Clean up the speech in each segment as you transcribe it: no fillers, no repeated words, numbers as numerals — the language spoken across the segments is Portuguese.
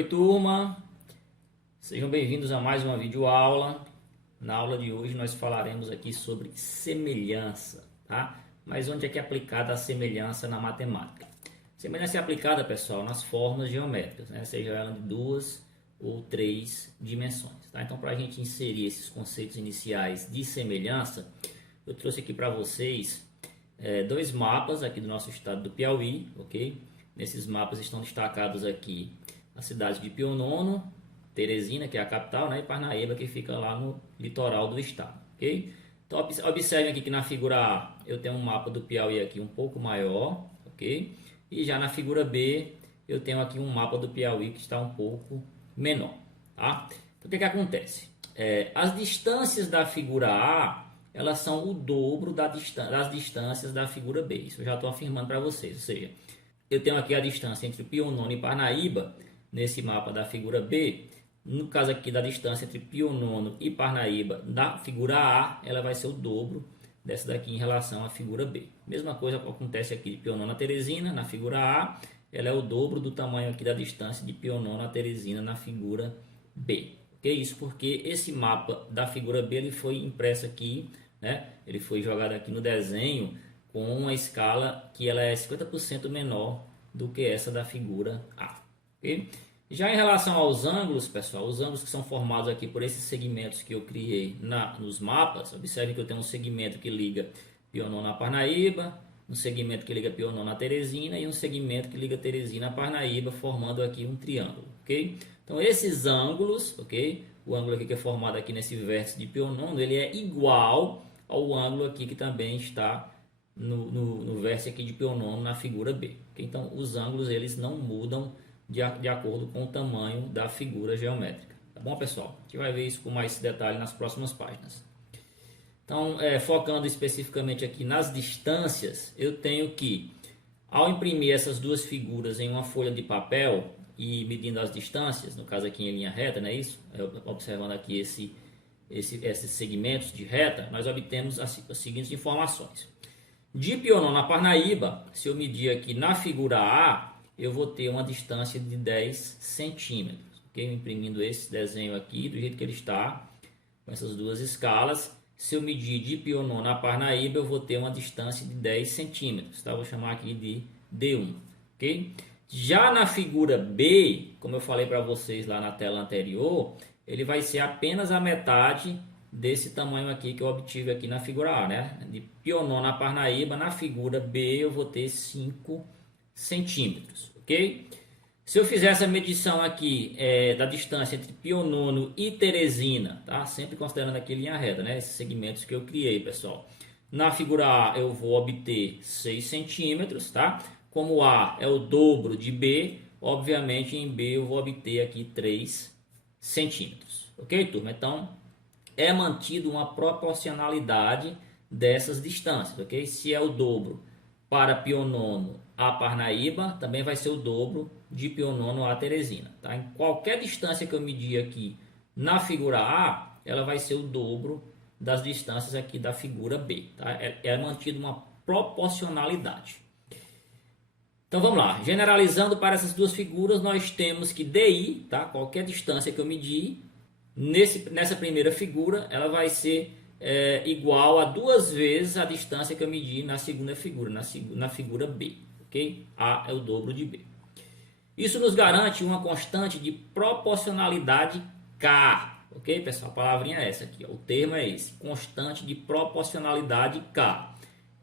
Oi turma, sejam bem-vindos a mais uma videoaula. Na aula de hoje nós falaremos aqui sobre semelhança, tá? Mas onde é que é aplicada a semelhança na matemática? Semelhança é aplicada, pessoal, nas formas geométricas, né? Seja ela de 2 ou 3 dimensões, tá? Então, para a gente inserir esses conceitos iniciais de semelhança, eu trouxe aqui para vocês dois mapas aqui do nosso estado do Piauí, ok? Nesses mapas estão destacados aqui a cidade de Pionono, Teresina, que é a capital, né, e Parnaíba, que fica lá no litoral do estado, ok? Então, observem aqui que na figura A eu tenho um mapa do Piauí aqui um pouco maior, ok? E já na figura B eu tenho aqui um mapa do Piauí que está um pouco menor, tá? Então, o que acontece? As distâncias da figura A, elas são o dobro das distâncias da figura B. Isso eu já estou afirmando para vocês, ou seja, eu tenho aqui a distância entre Pionono e Parnaíba, nesse mapa da figura B. No caso aqui da distância entre Pionono e Parnaíba, da figura A, ela vai ser o dobro dessa daqui em relação à figura B. Mesma coisa acontece aqui de Pionono a Teresina, na figura A, ela é o dobro do tamanho aqui da distância de Pionono a Teresina na figura B. Ok? Isso porque esse mapa da figura B ele foi impresso aqui, né? Ele foi jogado aqui no desenho com uma escala que ela é 50% menor do que essa da figura A. Okay? Já em relação aos ângulos, pessoal, os ângulos que são formados aqui por esses segmentos que eu criei nos mapas, observe que eu tenho um segmento que liga Pionono a Parnaíba, um segmento que liga Pionono a Teresina e um segmento que liga Teresina a Parnaíba, formando aqui um triângulo, ok? Então esses ângulos, ok? O ângulo aqui que é formado aqui nesse vértice de Pionono, ele é igual ao ângulo aqui que também está no vértice aqui de Pionono na figura B. Okay? Então os ângulos eles não mudam de acordo com o tamanho da figura geométrica. Tá bom, pessoal? A gente vai ver isso com mais detalhe nas próximas páginas. Então, focando especificamente aqui nas distâncias, eu tenho que, ao imprimir essas duas figuras em uma folha de papel e medindo as distâncias, no caso aqui em linha reta, não é isso? Observando aqui esses segmentos de reta, nós obtemos as seguintes informações. De Pionono a Parnaíba, se eu medir aqui na figura A, eu vou ter uma distância de 10 centímetros. Okay? Imprimindo esse desenho aqui, do jeito que ele está, com essas duas escalas. Se eu medir de Pionono a Parnaíba, eu vou ter uma distância de 10 centímetros. Tá? Vou chamar aqui de D1. Okay? Já na figura B, como eu falei para vocês lá na tela anterior, ele vai ser apenas a metade desse tamanho aqui que eu obtive aqui na figura A. Né? De Pionono a Parnaíba, na figura B, eu vou ter 5 centímetros, ok? Se eu fizer essa medição aqui da distância entre Pionono e Teresina, tá? Sempre considerando aqui linha reta, né? Esses segmentos que eu criei, pessoal. Na figura A eu vou obter 6 centímetros, tá? Como A é o dobro de B, obviamente em B eu vou obter aqui 3 centímetros, ok, turma? Então é mantido uma proporcionalidade dessas distâncias, ok? Se é o dobro para Pionono a Parnaíba, também vai ser o dobro de Pionono a Teresina. Tá? Em qualquer distância que eu medir aqui na figura A, ela vai ser o dobro das distâncias aqui da figura B. Tá? É mantido uma proporcionalidade. Então vamos lá, generalizando para essas duas figuras, nós temos que DI, tá? Qualquer distância que eu medir, nessa primeira figura, ela vai ser igual a 2 vezes a distância que eu medi na segunda figura, na figura B. Okay? A é o dobro de B. Isso nos garante uma constante de proporcionalidade K. Ok, pessoal? A palavrinha é essa aqui. Ó. O termo é esse. Constante de proporcionalidade K.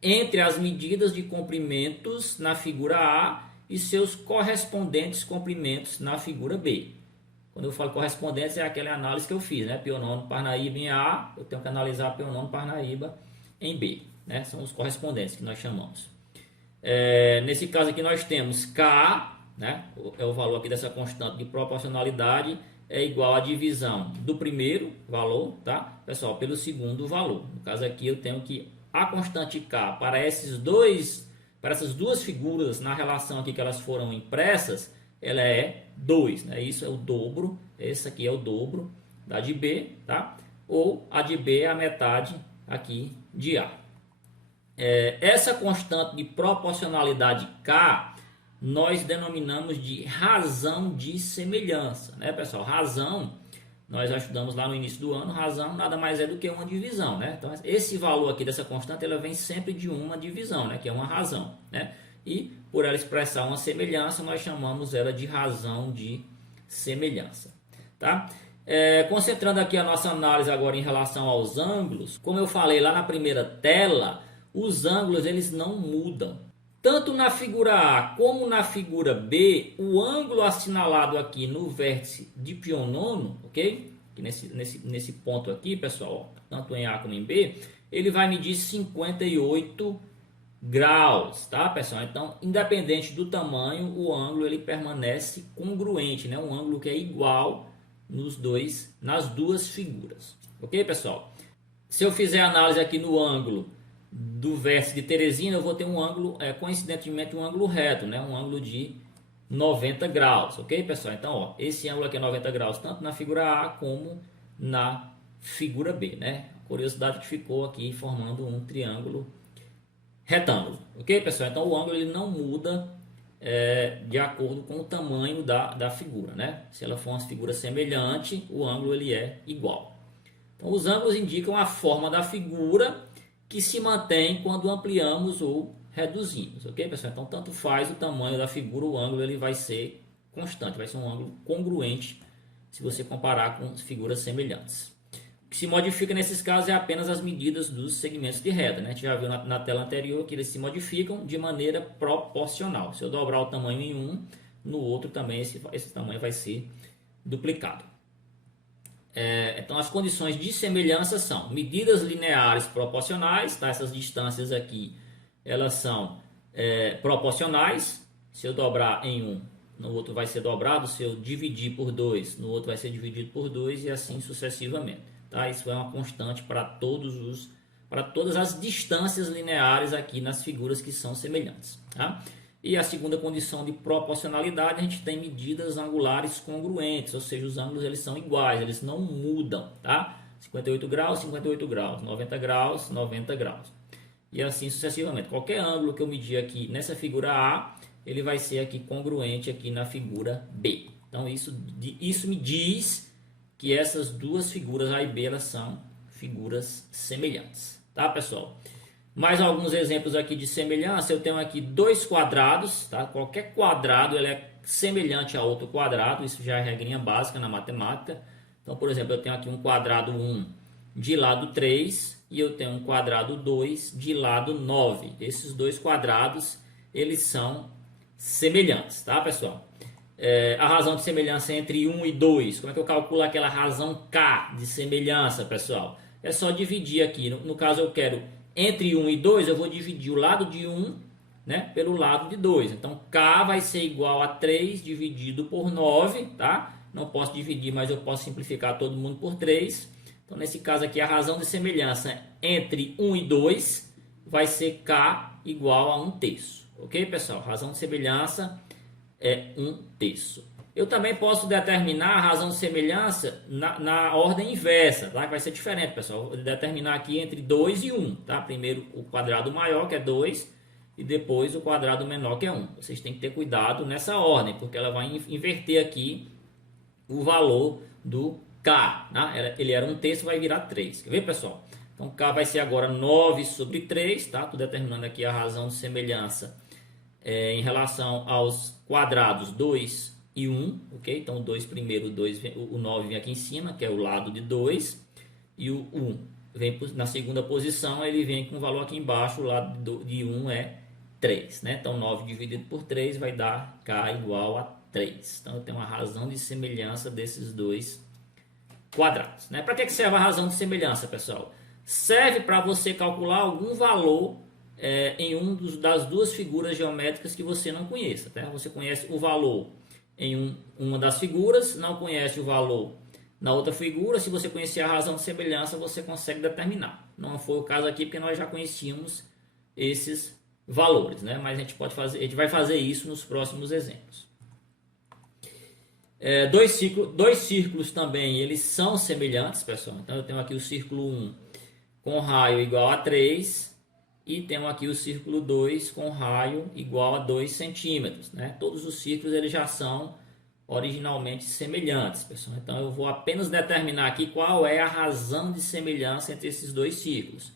Entre as medidas de comprimentos na figura A e seus correspondentes comprimentos na figura B. Quando eu falo correspondentes, é aquela análise que eu fiz, né? Pionono, Parnaíba em A, eu tenho que analisar Pionono, Parnaíba em B. Né? São os correspondentes que nós chamamos. Nesse caso aqui nós temos K, né? É o valor aqui dessa constante de proporcionalidade, é igual à divisão do primeiro valor, tá? Pessoal, pelo segundo valor. No caso aqui eu tenho que a constante K para essas duas figuras, na relação aqui que elas foram impressas, ela é 2, né? Isso é o dobro, esse aqui é o dobro da de B, tá? Ou a de B é a metade aqui de A. Essa constante de proporcionalidade K, nós denominamos de razão de semelhança, né, pessoal? Razão, nós já estudamos lá no início do ano, razão nada mais é do que uma divisão, né? Então, esse valor aqui dessa constante, ela vem sempre de uma divisão, né, que é uma razão, né? E por ela expressar uma semelhança, nós chamamos ela de razão de semelhança, tá? Concentrando aqui a nossa análise agora em relação aos ângulos, como eu falei lá na primeira tela, os ângulos eles não mudam. Tanto na figura A como na figura B, o ângulo assinalado aqui no vértice de pionono, ok? Nesse ponto aqui, pessoal, ó, tanto em A como em B, ele vai medir 58 graus, tá, pessoal? Então, independente do tamanho, o ângulo ele permanece congruente, né? Um ângulo que é igual nas duas figuras, ok, pessoal? Se eu fizer análise aqui no ângulo do vértice de Teresina, eu vou ter um ângulo, coincidentemente, um ângulo reto, né? Um ângulo de 90 graus, ok, pessoal? Então, ó, esse ângulo aqui é 90 graus, tanto na figura A como na figura B, né? Curiosidade que ficou aqui formando um triângulo retângulo, ok, pessoal? Então, o ângulo ele não muda de acordo com o tamanho da figura, né? Se ela for uma figura semelhante, o ângulo ele é igual. Então, os ângulos indicam a forma da figura que se mantém quando ampliamos ou reduzimos, ok, pessoal? Então, tanto faz o tamanho da figura, o ângulo ele vai ser constante, vai ser um ângulo congruente se você comparar com figuras semelhantes. O que se modifica nesses casos é apenas as medidas dos segmentos de reta, né? A gente já viu na tela anterior que eles se modificam de maneira proporcional. Se eu dobrar o tamanho em um, no outro também esse tamanho vai ser duplicado. Então, as condições de semelhança são medidas lineares proporcionais, tá? Essas distâncias aqui, elas são proporcionais. Se eu dobrar em um, no outro vai ser dobrado. Se eu dividir por 2, no outro vai ser dividido por 2 e assim sucessivamente. Tá? Isso é uma constante para todas as distâncias lineares aqui nas figuras que são semelhantes. Tá? E a segunda condição de proporcionalidade, a gente tem medidas angulares congruentes, ou seja, os ângulos eles são iguais, eles não mudam, tá? 58 graus, 58 graus, 90 graus, 90 graus. E assim sucessivamente. Qualquer ângulo que eu medir aqui nessa figura A, ele vai ser aqui congruente aqui na figura B. Então isso me diz que essas duas figuras A e B elas são figuras semelhantes, tá, pessoal? Mais alguns exemplos aqui de semelhança. Eu tenho aqui dois quadrados, tá? Qualquer quadrado ele é semelhante a outro quadrado, isso já é regrinha básica na matemática. Então, por exemplo, eu tenho aqui um quadrado 1 de lado 3 e eu tenho um quadrado 2 de lado 9. Esses dois quadrados, eles são semelhantes, tá, pessoal? A razão de semelhança entre 1 e 2. Como é que eu calculo aquela razão K de semelhança, pessoal? É só dividir aqui. No caso, eu quero entre 1 e 2, eu vou dividir o lado de 1, né, pelo lado de 2. Então, K vai ser igual a 3 dividido por 9, tá? Não posso dividir, mas eu posso simplificar todo mundo por 3. Então, nesse caso aqui, a razão de semelhança entre 1 e 2 vai ser K igual a 1/3. Ok, pessoal? Razão de semelhança é 1/3. Eu também posso determinar a razão de semelhança na ordem inversa, tá? Que vai ser diferente, pessoal. Vou determinar aqui entre 2 e 1, tá? Primeiro o quadrado maior, que é 2, e depois o quadrado menor, que é 1. Vocês têm que ter cuidado nessa ordem, porque ela vai inverter aqui o valor do K, né? Ele era 1/3, vai virar 3. Quer ver, pessoal? Então, K vai ser agora 9/3, tá? Estou determinando aqui a razão de semelhança em relação aos quadrados 2 e 1, ok? Então, o 2 primeiro, o 9 vem aqui em cima, que é o lado de 2, e o 1 vem na segunda posição, ele vem com o valor aqui embaixo, o lado de 1 é 3, né? Então, 9 dividido por 3 vai dar K igual a 3. Então, eu tenho uma razão de semelhança desses dois quadrados, né? Para que serve a razão de semelhança, pessoal? Serve para você calcular algum valor em das duas figuras geométricas que você não conheça, tá? Você conhece o valor em uma das figuras, não conhece o valor na outra figura. Se você conhecer a razão de semelhança, você consegue determinar. Não foi o caso aqui porque nós já conhecíamos esses valores, né? Mas a gente vai fazer isso nos próximos exemplos. Dois círculos também, eles são semelhantes, pessoal. Então eu tenho aqui o círculo 1 com raio igual a 3 e temos aqui o círculo 2 com raio igual a 2 centímetros, né? Todos os círculos eles já são originalmente semelhantes, pessoal. Então eu vou apenas determinar aqui qual é a razão de semelhança entre esses dois círculos.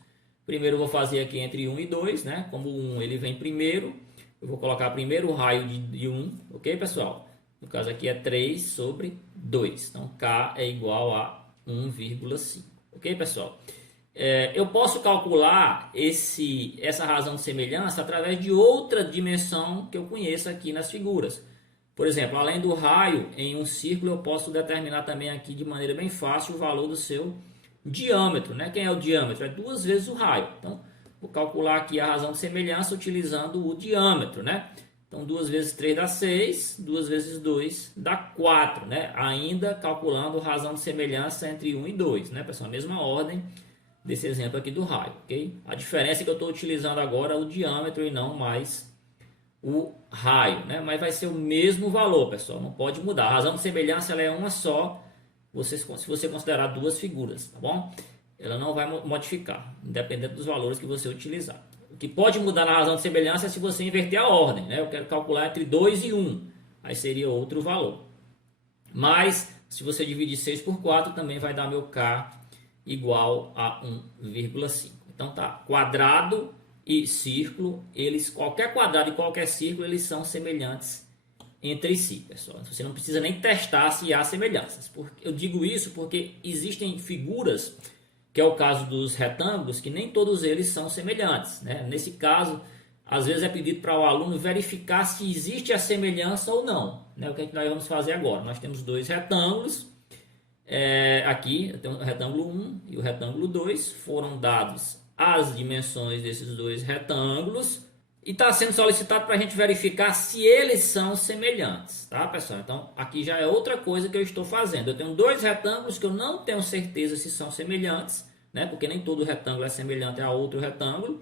Primeiro eu vou fazer aqui entre 1 e 2, né? Como o 1 ele vem primeiro, eu vou colocar primeiro o raio de 1, ok, pessoal? No caso aqui é 3 sobre 2. Então K é igual a 1,5, ok, pessoal? Eu posso calcular essa razão de semelhança através de outra dimensão que eu conheço aqui nas figuras. Por exemplo, além do raio em um círculo, eu posso determinar também aqui de maneira bem fácil o valor do seu diâmetro, né? Quem é o diâmetro? É 2 vezes o raio. Então, vou calcular aqui a razão de semelhança utilizando o diâmetro, né? Então, 2 vezes 3 dá 6, 2 vezes 2 dá 4, né? Ainda calculando a razão de semelhança entre 1 e 2, né, pessoal? A mesma ordem desse exemplo aqui do raio, ok? A diferença é que eu estou utilizando agora o diâmetro e não mais o raio, né? Mas vai ser o mesmo valor, pessoal, não pode mudar. A razão de semelhança ela é uma só, se você considerar duas figuras, tá bom? Ela não vai modificar, independente dos valores que você utilizar. O que pode mudar na razão de semelhança é se você inverter a ordem, né? Eu quero calcular entre 2 e 1, aí seria outro valor. Mas, se você dividir 6 por 4, também vai dar meu K igual a 1,5. Então tá, quadrado e círculo, qualquer quadrado e qualquer círculo, eles são semelhantes entre si, pessoal. Você não precisa nem testar se há semelhanças. Eu digo isso porque existem figuras, que é o caso dos retângulos, que nem todos eles são semelhantes, né? Nesse caso, às vezes é pedido para o aluno verificar se existe a semelhança ou não, né? O que é que nós vamos fazer agora? Nós temos dois retângulos, aqui tem o retângulo 1 e o retângulo 2, foram dados as dimensões desses dois retângulos e está sendo solicitado para a gente verificar se eles são semelhantes, tá, pessoal? Então aqui já é outra coisa que eu estou fazendo. Eu tenho dois retângulos que eu não tenho certeza se são semelhantes, né? Porque nem todo retângulo é semelhante a outro retângulo,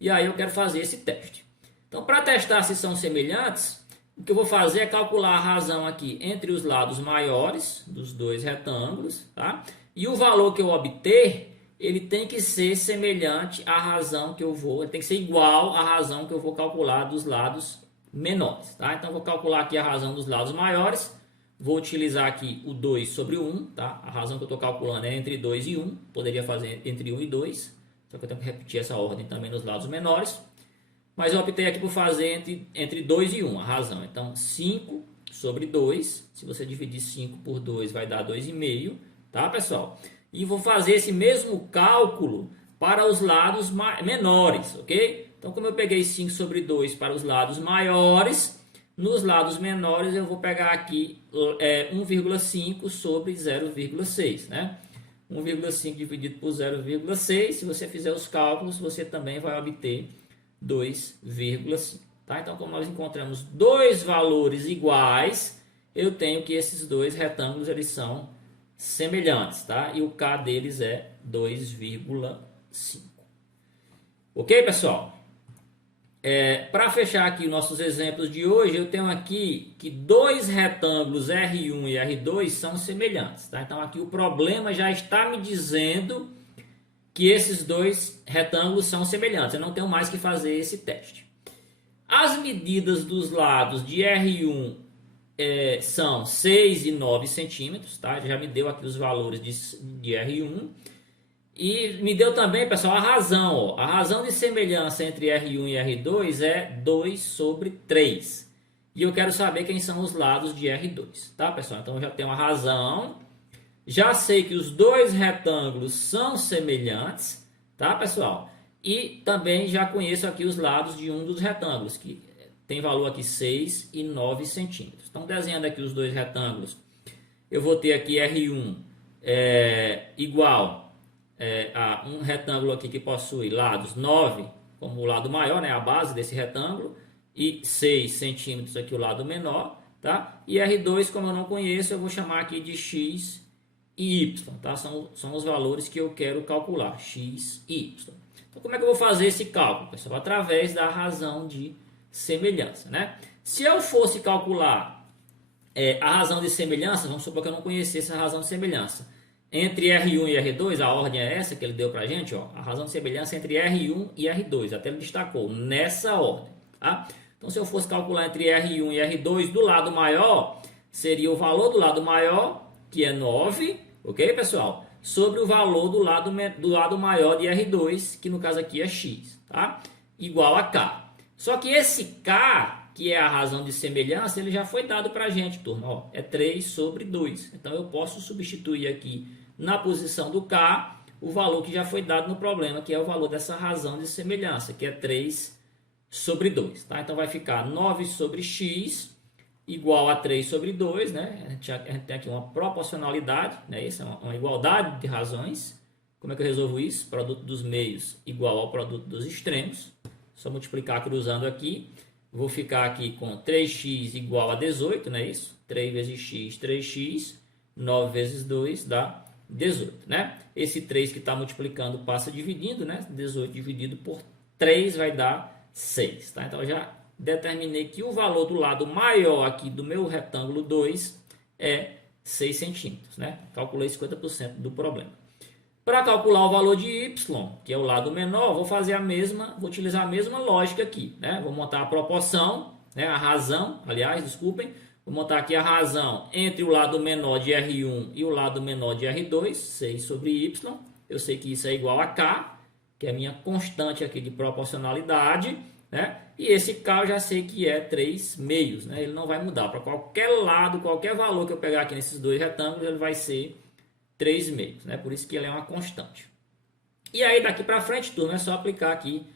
e aí eu quero fazer esse teste. Então, para testar se são semelhantes, o que eu vou fazer é calcular a razão aqui entre os lados maiores dos dois retângulos, tá? E o valor que eu obter, ele tem que ser semelhante à razão que eu vou, ele tem que ser igual à razão que eu vou calcular dos lados menores, tá? Então, eu vou calcular aqui a razão dos lados maiores, vou utilizar aqui o 2 sobre 1, tá? A razão que eu estou calculando é entre 2 e 1, poderia fazer entre 1 e 2, só que eu tenho que repetir essa ordem também nos lados menores. Mas eu optei aqui por fazer entre 2 e 1, a razão. Então, 5 sobre 2, se você dividir 5 por 2, vai dar 2,5, tá, pessoal? E vou fazer esse mesmo cálculo para os lados menores, ok? Então, como eu peguei 5 sobre 2 para os lados maiores, nos lados menores eu vou pegar aqui 1,5 sobre 0,6, né? 1,5 dividido por 0,6, se você fizer os cálculos, você também vai obter 2,5, tá? Então, como nós encontramos dois valores iguais, eu tenho que esses dois retângulos eles são semelhantes, tá? E o K deles é 2,5. Ok, pessoal? Para fechar aqui nossos exemplos de hoje, eu tenho aqui que dois retângulos R1 e R2 são semelhantes, tá? Então, aqui o problema já está me dizendo que esses dois retângulos são semelhantes. Eu não tenho mais que fazer esse teste. As medidas dos lados de R1 são 6 e 9 centímetros, tá? Já me deu aqui os valores de R1. E me deu também, pessoal, a razão. Ó. A razão de semelhança entre R1 e R2 é 2 sobre 3. E eu quero saber quem são os lados de R2, tá, pessoal? Então, eu já tenho a razão. Já sei que os dois retângulos são semelhantes, tá, pessoal? E também já conheço aqui os lados de um dos retângulos, que tem valor aqui 6 e 9 centímetros. Então, desenhando aqui os dois retângulos, eu vou ter aqui R1 igual a um retângulo aqui que possui lados 9, como o lado maior, né, a base desse retângulo, e 6 centímetros aqui o lado menor, tá? E R2, como eu não conheço, eu vou chamar aqui de X e Y, tá? São os valores que eu quero calcular, X e Y. Então, como é que eu vou fazer esse cálculo, pessoal? Através da razão de semelhança, né? Se eu fosse calcular a razão de semelhança, vamos supor que eu não conhecesse a razão de semelhança, entre R1 e R2, a ordem é essa que ele deu para a gente, ó, a razão de semelhança entre R1 e R2, até ele destacou, nessa ordem. Tá? Então, se eu fosse calcular entre R1 e R2, do lado maior, seria o valor do lado maior, que é 9, ok, pessoal? Sobre o valor do lado maior de R2, que no caso aqui é X, tá? Igual a K. Só que esse K, que é a razão de semelhança, ele já foi dado para a gente, turma. Ó, é 3 sobre 2. Então, eu posso substituir aqui na posição do K o valor que já foi dado no problema, que é o valor dessa razão de semelhança, que é 3 sobre 2. Tá? Então, vai ficar 9 sobre X igual a 3 sobre 2. Né? A gente tem aqui uma proporcionalidade, né? Isso é uma igualdade de razões. Como é que eu resolvo isso? Produto dos meios igual ao produto dos extremos. Só multiplicar cruzando aqui. Vou ficar aqui com 3x igual a 18, não é isso? 3 vezes x, 3x. 9 vezes 2 dá 18, né? Esse 3 que está multiplicando passa dividindo, né? 18 dividido por 3 vai dar 6, tá? Então, eu já determinei que o valor do lado maior aqui do meu retângulo 2 é 6 centímetros, né? Calculei 50% do problema. Para calcular o valor de y, que é o lado menor, vou utilizar a mesma lógica aqui, né? Vou montar a proporção, né? A razão, aliás, desculpem, vou montar aqui a razão entre o lado menor de R1 e o lado menor de R2, 6 sobre y. Eu sei que isso é igual a K, que é a minha constante aqui de proporcionalidade, né? E esse K eu já sei que é 3 meios, né? Ele não vai mudar. Para qualquer lado, qualquer valor que eu pegar aqui nesses dois retângulos, ele vai ser 3 meios, né? Por isso que ele é uma constante. E aí daqui para frente, turma, é só aplicar aqui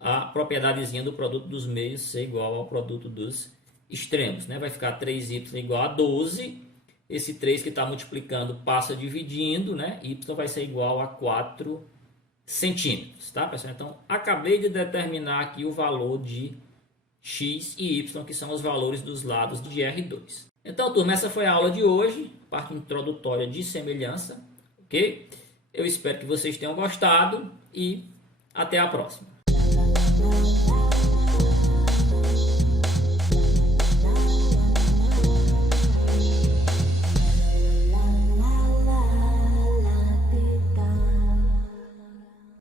a propriedadezinha do produto dos meios ser igual ao produto dos extremos, né? Vai ficar 3y igual a 12. Esse 3 que está multiplicando passa dividindo, né? Y vai ser igual a 4 centímetros, tá, pessoal? Então, acabei de determinar aqui o valor de x e y, que são os valores dos lados de R2. Então, turma, essa foi a aula de hoje, parte introdutória de semelhança, ok? Eu espero que vocês tenham gostado e até a próxima.